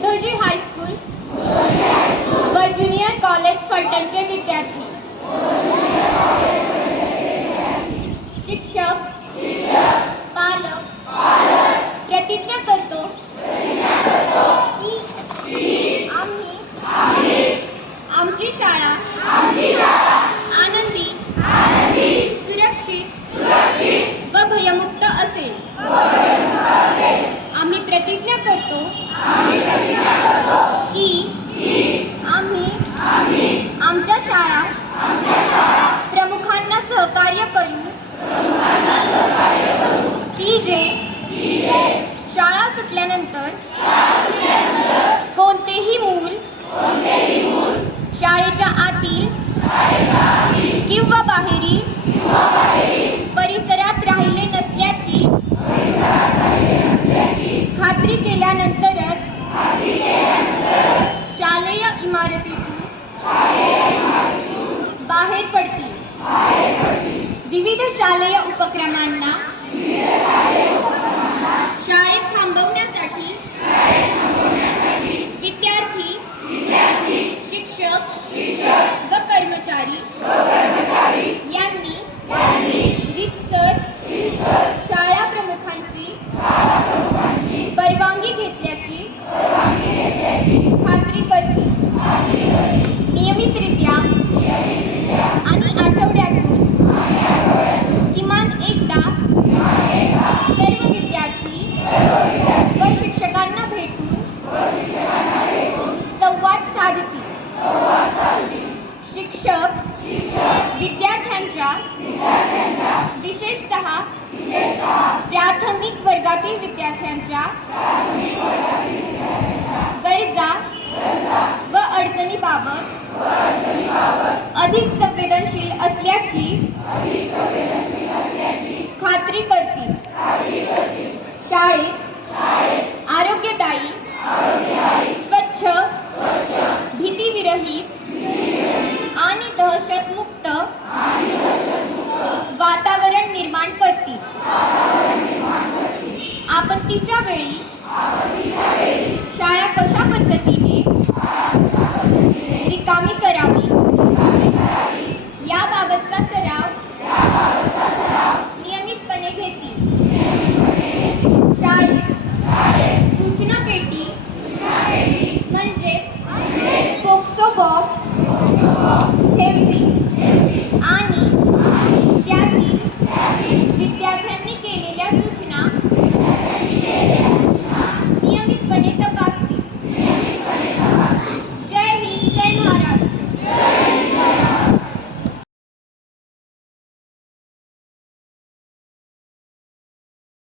Mukherjee High School, सुटल्यानंतर कोणतेही मूल शाळेच्या आतील किंवा बाहेरील परिसरात राहिले नसल्याची खात्री केल्यानंतरच शालेय इमारतीतून बाहेर पडतील. विविध शालेय उपक्रमांना विशेषतः प्राथमिक वर्गातील विद्यार्थ्यांच्या गरजा व अडचणीबाबत अधिक संवेदनशील असल्याची खात्री करतील. शाळेत आरोग्यदायी स्वच्छ भीतीविरहित